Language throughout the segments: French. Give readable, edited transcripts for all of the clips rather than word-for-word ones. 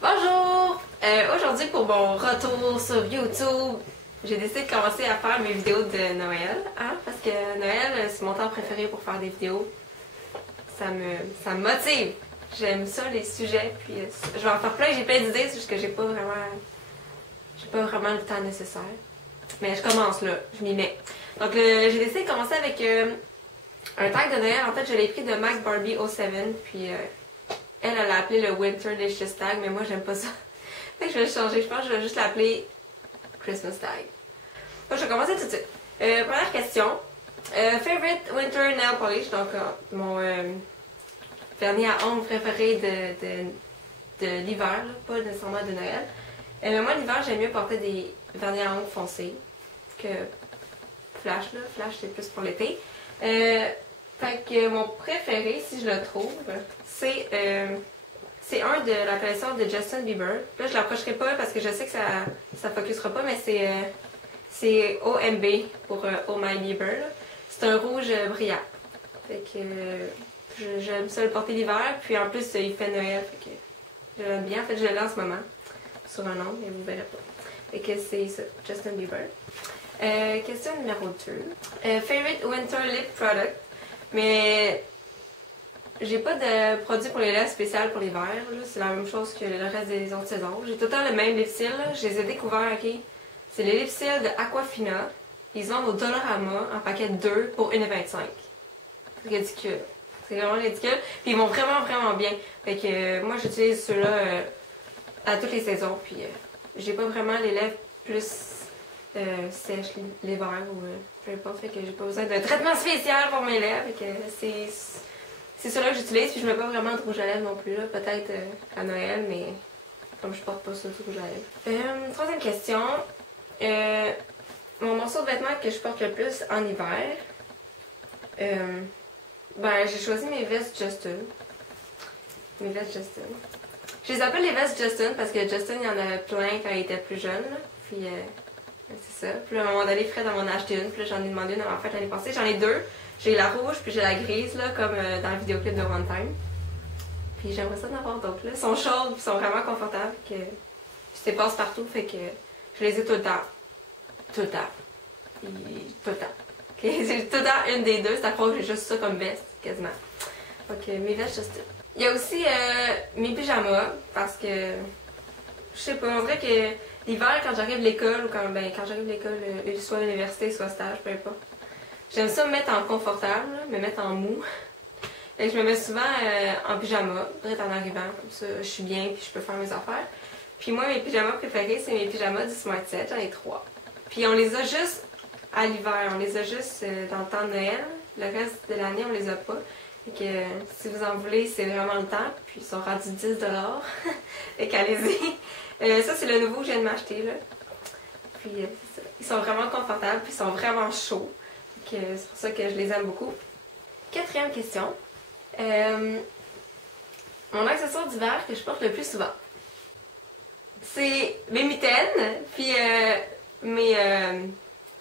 Bonjour! Aujourd'hui, pour mon retour sur YouTube, j'ai décidé de commencer à faire mes vidéos de Noël. Hein? Parce que Noël, c'est mon temps préféré pour faire des vidéos. Ça me motive. J'aime ça, les sujets. Puis je vais en faire plein, j'ai plein d'idées, c'est juste que j'ai pas vraiment le temps nécessaire. Mais je commence là, je m'y mets. Donc j'ai décidé de commencer avec un tag de Noël. En fait, je l'ai pris de Mac Barbie 07. Puis elle a appelé le Winter Delicious Tag, mais moi j'aime pas ça. Fait que je vais le changer. Je pense que je vais juste l'appeler Christmas Tag. Donc je vais commencer tout de suite. Première question. Favorite Winter Nail Polish, donc mon vernis à ongles préféré de l'hiver, pas nécessairement de Noël. Moi l'hiver j'aime mieux porter des vernis à ongles foncés que Flash, là. Flash c'est plus pour l'été. Fait que mon préféré, si je le trouve, c'est un de la collection de Justin Bieber. Là, je l'approcherai pas parce que je sais que ça focusera pas, mais c'est OMB pour Oh My Bieber. C'est un rouge brillant. Fait que j'aime ça le porter l'hiver, puis en plus il fait Noël, fait que je l'aime bien. En fait, je l'ai en ce moment sur un ongle, mais vous verrez pas. Fait que c'est ça, Justin Bieber. Question numéro 2. Favorite Winter Lip Product. Mais j'ai pas de produit pour les lèvres spécial pour l'hiver. C'est la même chose que le reste des autres saisons. J'ai tout le temps le même lip-seal. Je les ai découverts, ok? C'est les lip-seal de Aquafina. Ils vendent au Dollarama en paquet de 2 pour 1,25. C'est ridicule. C'est vraiment ridicule. Puis ils vont vraiment, vraiment bien. Fait que moi, j'utilise ceux-là à toutes les saisons. Puis j'ai pas vraiment les lèvres plus sèches l'hiver ou peu importe. Fait que j'ai pas besoin d'un traitement spécial pour mes lèvres. Fait que c'est ceux-là que j'utilise. Puis je mets pas vraiment de rouge à lèvres non plus. Peut-être à Noël, mais comme je porte pas ça du rouge à lèvres. Troisième question. Mon morceau de vêtement que je porte le plus en hiver. J'ai choisi mes vestes Justin. Mes vestes Justin. Je les appelle les vestes Justin parce que Justin, il y en avait plein quand il était plus jeune. Puis c'est ça. Puis à un moment donné, Fred en a acheté une. Puis j'en ai demandé une à ma fête l'année passée. J'en ai deux. J'ai la rouge puis j'ai la grise, là, comme dans le vidéoclip de One Time. Puis j'aimerais ça d'en avoir d'autres. Ils sont chaudes puis ils sont vraiment confortables. Puis c'est passe-partout. Fait que je les ai tout le temps. Tout le temps. Tout le temps. Okay? J'ai tout le temps une des deux. C'est à croire que j'ai juste ça comme veste, quasiment. Donc mes vestes Justin. Il y a aussi mes pyjamas, parce que, je sais pas, on dirait que l'hiver, quand j'arrive à l'école, ou quand j'arrive à l'école, soit à l'université, soit stage, peu importe, j'aime ça me mettre en confortable, me mettre en mou. Et je me mets souvent en pyjama, direct en arrivant, comme ça, je suis bien, puis je peux faire mes affaires. Puis moi, mes pyjamas préférés, c'est mes pyjamas du Smart Set, j'en ai 3. Puis on les a juste à l'hiver, on les a juste dans le temps de Noël. Le reste de l'année, on les a pas. Fait que si vous en voulez, c'est vraiment le temps. Puis ils sont rendus 10$. Fait qu'allez-y. Ça, c'est le nouveau que je viens de m'acheter, là. Puis c'est ça. Ils sont vraiment confortables, puis ils sont vraiment chauds. Fait que c'est pour ça que je les aime beaucoup. Quatrième question. Mon accessoire d'hiver que je porte le plus souvent. C'est mes mitaines, puis mes...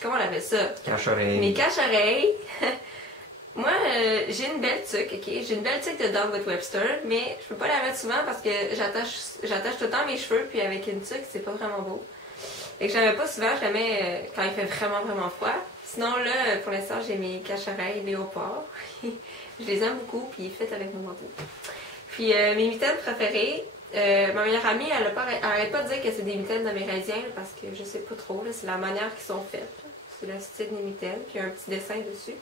comment on appelle ça? Cache-oreilles. Mes cache-oreilles. Moi, j'ai une belle tuque, ok? J'ai une belle tuque de Dog with Webster, mais je peux pas la mettre souvent parce que j'attache tout le temps mes cheveux, puis avec une tuque, c'est pas vraiment beau. Et que je la mets pas souvent, je la mets quand il fait vraiment, vraiment froid. Sinon, là, pour l'instant, j'ai mes cache-oreilles léopard. Je les aime beaucoup, puis ils fit avec mon manteau. Puis mes mitaines préférées, ma meilleure amie, elle arrête pas de dire que c'est des mitaines d'amérindiens, parce que je sais pas trop, c'est la manière qu'ils sont faites. C'est le style des mitaines, puis il y a un petit dessin dessus.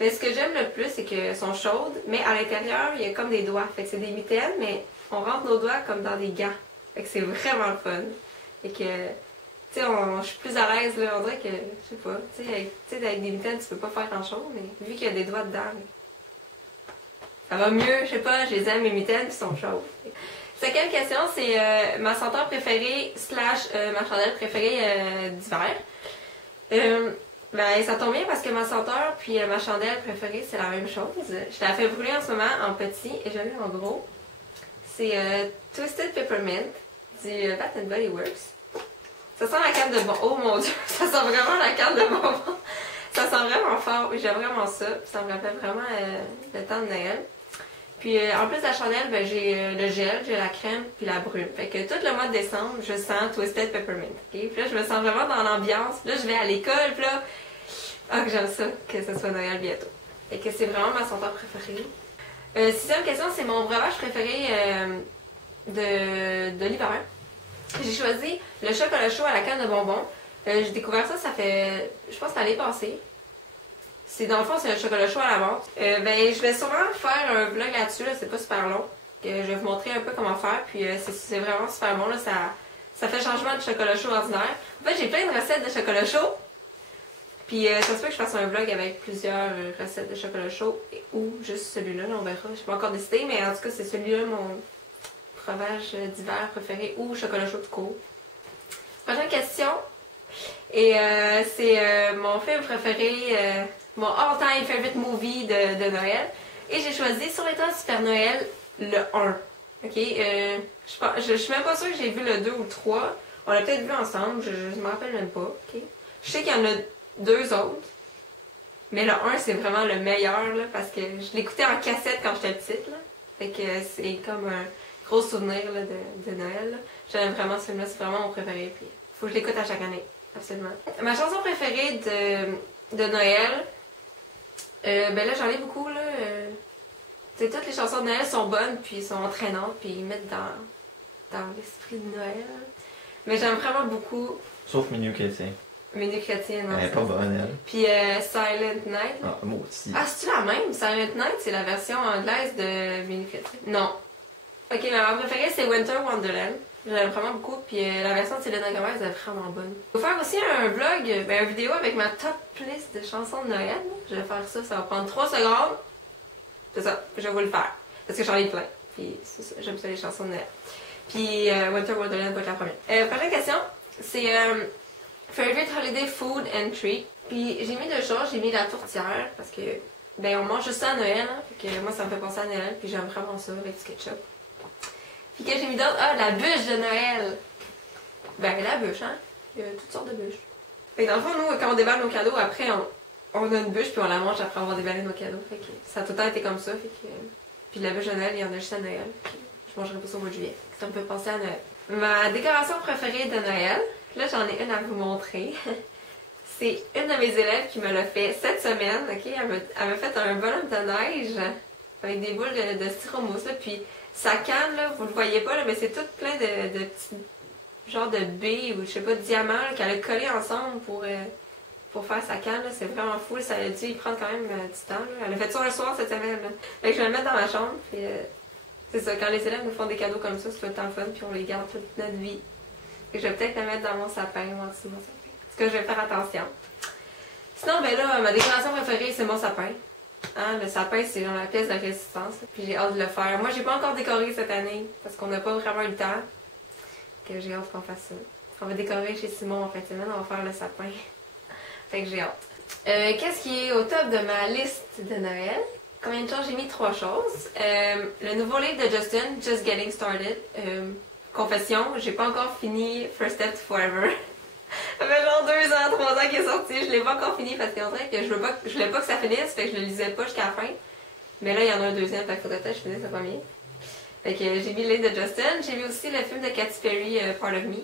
Mais ce que j'aime le plus, c'est qu'elles sont chaudes, mais à l'intérieur, il y a comme des doigts. Fait que c'est des mitaines, mais on rentre nos doigts comme dans des gants. Fait que c'est vraiment le fun. Et que, tu sais, je suis plus à l'aise, là. On dirait que, je sais pas, tu sais, avec des mitaines, tu peux pas faire grand chose, mais vu qu'il y a des doigts dedans, ça va mieux, je sais pas, je les aime, mes mitaines, puis sont chaudes. Cinquième question, c'est ma senteur préférée / ma chandelle préférée d'hiver. Ça tombe bien parce que ma senteur puis ma chandelle préférée, c'est la même chose. Je la fais brûler en ce moment en petit et je la mets en gros. C'est Twisted Peppermint du Bath & Body Works. Ça sent la canne de bonbon. Oh mon dieu, ça sent vraiment la canne de bonbon. Ça sent vraiment fort. J'aime vraiment ça. Ça me rappelle vraiment le temps de Noël. Puis en plus de la chandelle, ben, j'ai le gel, j'ai la crème, puis la brume. Fait que tout le mois de décembre, je sens Twisted Peppermint. Okay? Puis là, je me sens vraiment dans l'ambiance. Puis là, je vais à l'école, puis là, que j'aime ça, que ce soit Noël bientôt. Fait que c'est vraiment ma senteur préférée. Sixième question, c'est mon breuvage préféré de l'hiver. J'ai choisi le chocolat chaud à la canne de bonbons. J'ai découvert ça, ça fait, je pense, l'année passée. C'est dans le fond, c'est un chocolat chaud à la menthe. Ben, je vais sûrement faire un vlog là-dessus, là, c'est pas super long. Je vais vous montrer un peu comment faire, puis c'est vraiment super bon, là, ça fait changement de chocolat chaud ordinaire. En fait, j'ai plein de recettes de chocolat chaud. Puis ça se peut que je fasse un vlog avec plusieurs recettes de chocolat chaud, ou juste celui-là, là, on verra. Je n'ai pas encore décidé, mais en tout cas, c'est celui-là mon breuvage d'hiver préféré, ou chocolat chaud tout court. Prochaine question. Et c'est mon film préféré, mon all-time favorite movie de Noël. Et j'ai choisi Sur les temps du Père Noël, le 1. Ok? Je suis même pas sûre que j'ai vu le 2 ou le 3. On l'a peut-être vu ensemble, je ne m'en rappelle même pas. Ok? Je sais qu'il y en a 2 autres. Mais le 1, c'est vraiment le meilleur, là, parce que je l'écoutais en cassette quand j'étais petite. Là. Fait que c'est comme un gros souvenir là, de Noël. J'aime vraiment ce film-là, c'est vraiment mon préféré. Puis faut que je l'écoute à chaque année. Absolument. Ma chanson préférée de Noël, ben là j'en ai beaucoup là. Toutes les chansons de Noël sont bonnes puis sont entraînantes puis ils mettent dans l'esprit de Noël. Mais j'aime vraiment beaucoup. Sauf Menu Chrétien. Menu Chrétien, non. Elle est pas bonne, elle. Puis Silent Night. Ah, moi aussi. Ah, c'est-tu la même? Silent Night, c'est la version anglaise de Menu Chrétien. Non. Ok, mais ma préférée c'est Winter Wonderland. J'aime vraiment beaucoup, puis la version de Selena Gomez est vraiment bonne. Je vais faire aussi un vlog, une vidéo avec ma top list de chansons de Noël. Je vais faire ça, ça va prendre 3 secondes. C'est ça, je vais vous le faire. Parce que j'en ai plein. Puis c'est ça, j'aime ça les chansons de Noël. Puis Winter Wonderland va être la première. Prochaine question, c'est Favorite Holiday Food and Treat. Puis j'ai mis 2 choses, j'ai mis la tourtière, parce que ben on mange juste ça à Noël, hein, fait que moi ça me fait penser à Noël, puis j'aime vraiment ça avec du ketchup. Puis que j'ai mis d'autres, la bûche de Noël. Ben la bûche, hein. Il y a toutes sortes de bûches. Fait que dans le fond, nous, quand on déballe nos cadeaux, après, on a une bûche, puis on la mange après avoir déballé nos cadeaux. Fait que ça a tout le temps été comme ça. Fait que... Puis la bûche de Noël, il y en a juste à Noël. Puis je mangerai pas ça au mois de juillet. Ça me fait penser à Noël. Ma décoration préférée de Noël, là, j'en ai une à vous montrer. C'est une de mes élèves qui me l'a fait cette semaine, ok? Elle m'a fait un bonhomme de neige avec des boules de styromousse, là, puis sa canne, là, vous le voyez pas, là, mais c'est tout plein de petits genre de baies ou je sais pas, de diamants qu'elle a collés ensemble pour faire sa canne. C'est vraiment fou. Ça a dû y prendre quand même du temps. Là. Elle a fait ça un soir cette semaine. Là. Fait que je vais le mettre dans ma chambre. Puis, c'est ça, quand les élèves nous font des cadeaux comme ça, c'est tout le temps le fun, puis on les garde toute notre vie. Et je vais peut-être le mettre dans mon sapin ou en dessous de mon sapin. Parce que je vais faire attention. Sinon, ben là, ma décoration préférée, c'est mon sapin. Hein, le sapin, c'est dans la pièce de résistance. Puis j'ai hâte de le faire. Moi, j'ai pas encore décoré cette année parce qu'on n'a pas vraiment eu le temps. Que j'ai hâte qu'on fasse ça. On va décorer chez Simon en fin de semaine. On va faire le sapin. Fait que j'ai hâte. Qu'est-ce qui est au top de ma liste de Noël? Combien de choses? J'ai mis 3 choses. Le nouveau livre de Justin, Just Getting Started. Confession, j'ai pas encore fini First Step to Forever. Ça fait genre 2 ans, 3 ans qu'il est sorti. Je l'ai pas encore fini parce qu'on dirait que je voulais pas que ça finisse. Fait que je le lisais pas jusqu'à la fin. Mais là, il y en a un deuxième. Fait qu'il faudrait peut-être que je finisse le premier. Fait que j'ai mis le livre de Justin. J'ai mis aussi le film de Katy Perry, Part of Me.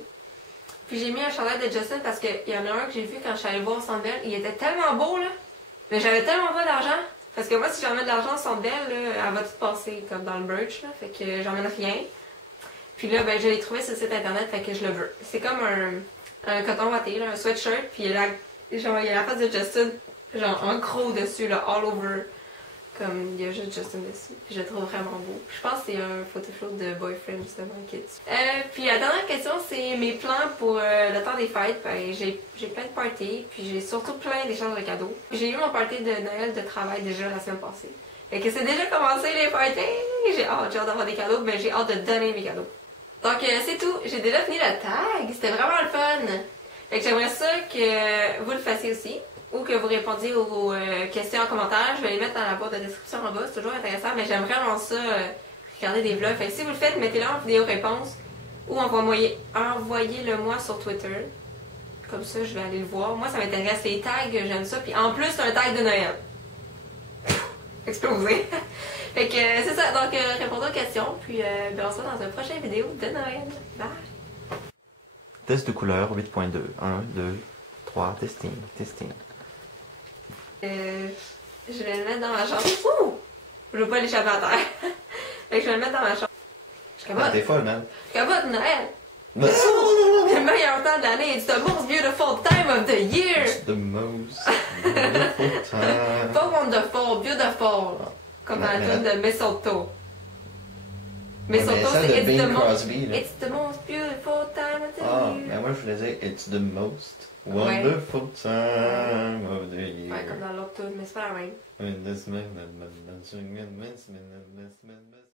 Puis j'ai mis un chandail de Justin parce qu'il y en a un que j'ai vu quand je suis allée le voir au Centre Bell. Il était tellement beau, là. Mais j'avais tellement pas d'argent. Parce que moi, si j'emmène de l'argent au Centre Bell, là, elle va tout passer comme dans le merch, là. Fait que j'emmène rien. Puis là, ben, je l'ai trouvé sur le site internet, fait que je le veux. C'est comme un coton watté, là, un sweatshirt, puis là, genre, il y a la face de Justin, genre en gros dessus, là, all over. Comme il y a juste Justin dessus. Puis je le trouve vraiment beau. Je pense que c'est un photoshoot de boyfriend, justement, qui est dessus. Puis la dernière question, c'est mes plans pour le temps des fêtes. Ben, j'ai plein de parties, puis j'ai surtout plein d'échanges de cadeaux. J'ai eu mon party de Noël de travail déjà la semaine passée. Fait que c'est déjà commencé les parties! J'ai hâte d'avoir des cadeaux, mais j'ai hâte de donner mes cadeaux. Donc c'est tout. J'ai déjà fini le tag. C'était vraiment le fun. Fait que j'aimerais ça que vous le fassiez aussi. Ou que vous répondiez aux questions en commentaire. Je vais les mettre dans la boîte de description en bas. C'est toujours intéressant. Mais j'aime vraiment ça, regarder des vlogs. Fait que si vous le faites, mettez-le en vidéo réponse. Ou envoyez-le moi sur Twitter. Comme ça, je vais aller le voir. Moi, ça m'intéresse les tags. J'aime ça. Puis en plus, c'est un tag de Noël. Explosé. Fait que c'est ça, donc répondons aux questions, puis ben, on se voit dans une prochaine vidéo de Noël. Bye! Test de couleur 8.2. 1, 2, 3, testing, testing. Je vais le mettre dans ma chambre. Ouh! Je veux pas l'échapper à terre. Fait que je vais le mettre dans ma chambre. Je capote. T'es folle, man. Je capote Noël. Le meilleur temps de l'année. It's the most beautiful time of the year. It's the most beautiful time. Pas wonderful, beautiful. Comme dans la tune de Mistletoe. Mistletoe, ça, c'est de it's the Bing most. Crosby, là. It's the most beautiful time of the Ah, year. mais moi je voulais dire It's the most wonderful time of the year. Ouais, comme dans l'autre tune, mais c'est pas la même.